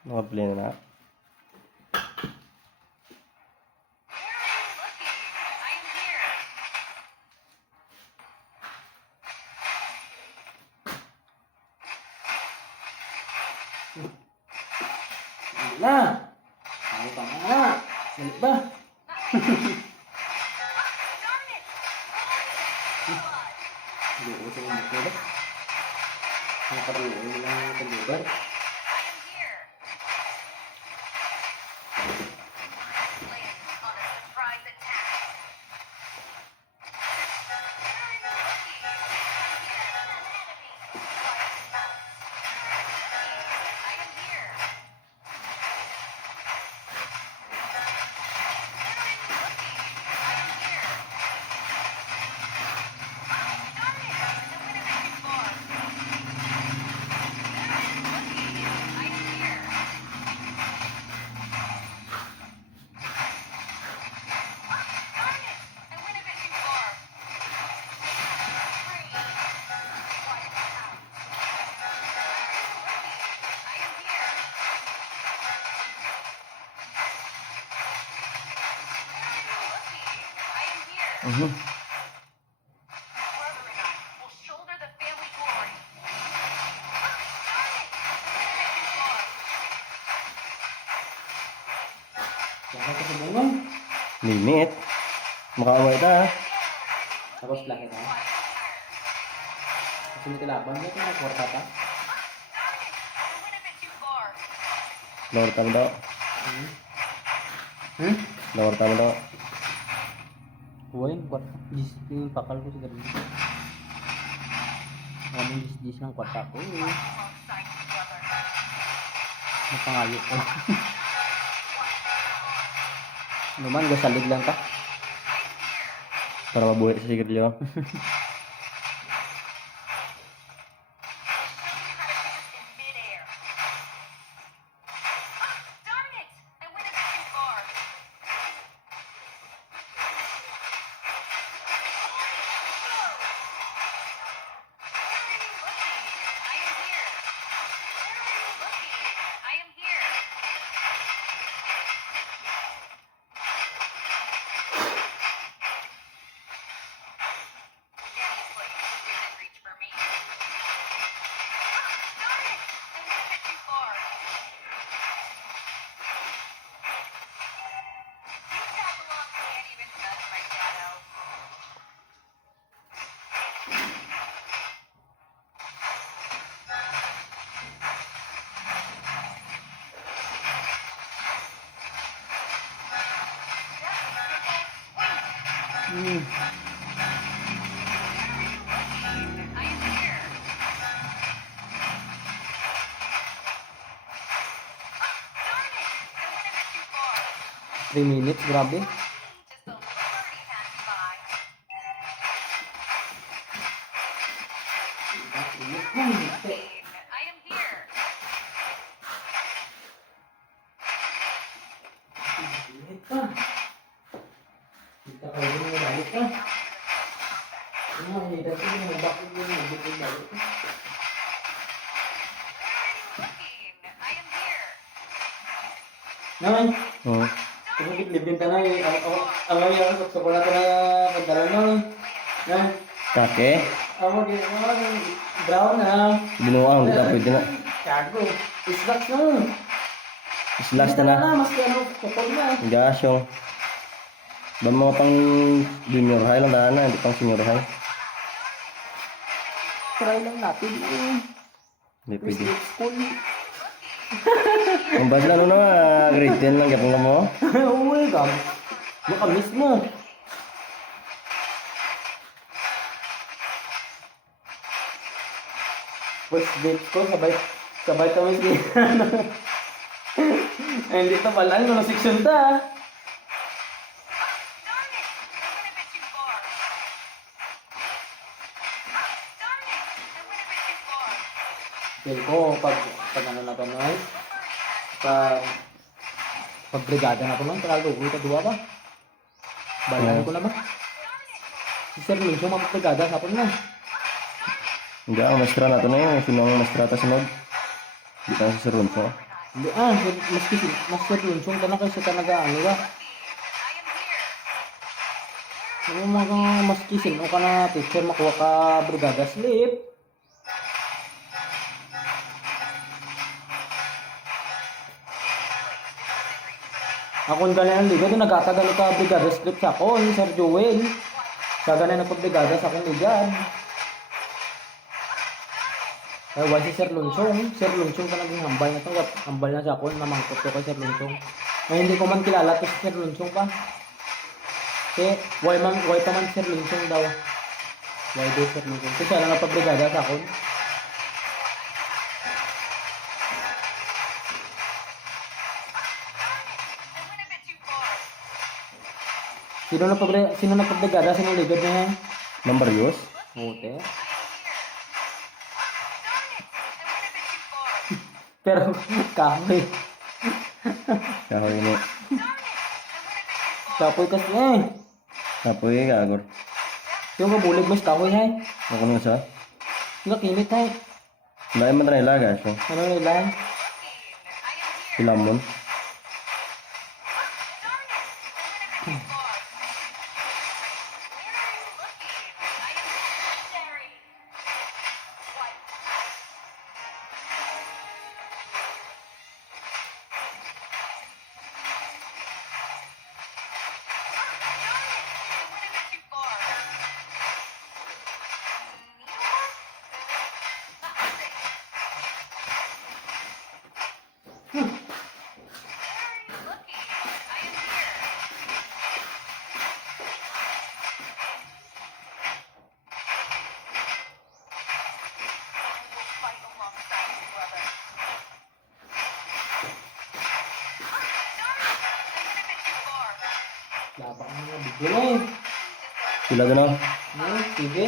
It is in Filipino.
Nakaplay na na. Na! Ano ka nga? Salit ba? Hindi ko sa mga ba? Nakaruin lang yung pag-lugar. Bakit ka sa bungong? Limit. Makaaway ta ha. Tapos laki na. Kasi may kalaban niya kung nagkwarta pa. Lower tama daw. Lower tama daw. Huwag yung kwarta. Yung pakal ko sa gabi. Kaming dis ng kwarta ko. Napangayo ko. Ano man, gasalig lang ka. Para mabuhay sa sigarilyo. Three minutes, grabe. Kita kayo yung balik ka. Ano, hindi ko yung bakit yung balik ka. Naman, Oo. kumikit libin ka na eh. Ang yung sa pala ka na pagdalan mo eh. Yan. Kake. Ang brown na. Binuang. Hindi ka pwede na. Kago. Islak na. Last na na. Mas ano, kapag na. Gasyong. Ba mga pang junior high lang daan na. Hindi pang senior high. Try lang natin eh. Hindi pwede. School. Kung basta ano na, grade 10 lang kapag mo. Uy, gam. Makamis mo. First date ko, sabay kami sa hindi to pala, ano section ta. Feel ko, pag ano na to, no? Pag brigada na to, no? Talaga, uwi ka duwa ba? Balaan ko na ba? Si Sir Mincho, mapagbrigada sa na. Hindi ang mastra na ito na yun. Sino ang mastra ta sunod? Hindi ka sa Ronso. Hindi, mas lunsong ka na kasi talaga, ano ba? Ano mga maski sino ka na teacher makuha ka brigada slip. Ako ang galing ang liga, doon nagkakagano ka brigada slip sa ako, ni Sir Joel. Sa galing na brigada sa akong liga. Ay, why si Sir Lunsong? Sir Lunsong ka naging hambal na tanggap. Hambal na sa ako, namangkot ko kay Sir Lunsong. Ay, hindi ko man kilala to si Sir Lunsong pa. Kasi, why pa man Sir Lunsong daw. Why daw Sir Lunsong? Kasi siya lang napabrigada sa ako. Sino napabrigada? Sino ligad niya yan? Number yus? Mote. Pero, kahoy. Kahoy ini. Kapoy kasi eh. Kapoy kagor. Yung kabulig mas kahoy hay. Ako nung sa. Nakinit hay. Lain man tayo ilaga so. Ano nila? Silamon. Labak mo na bigyan eh. Sila doon. Sige.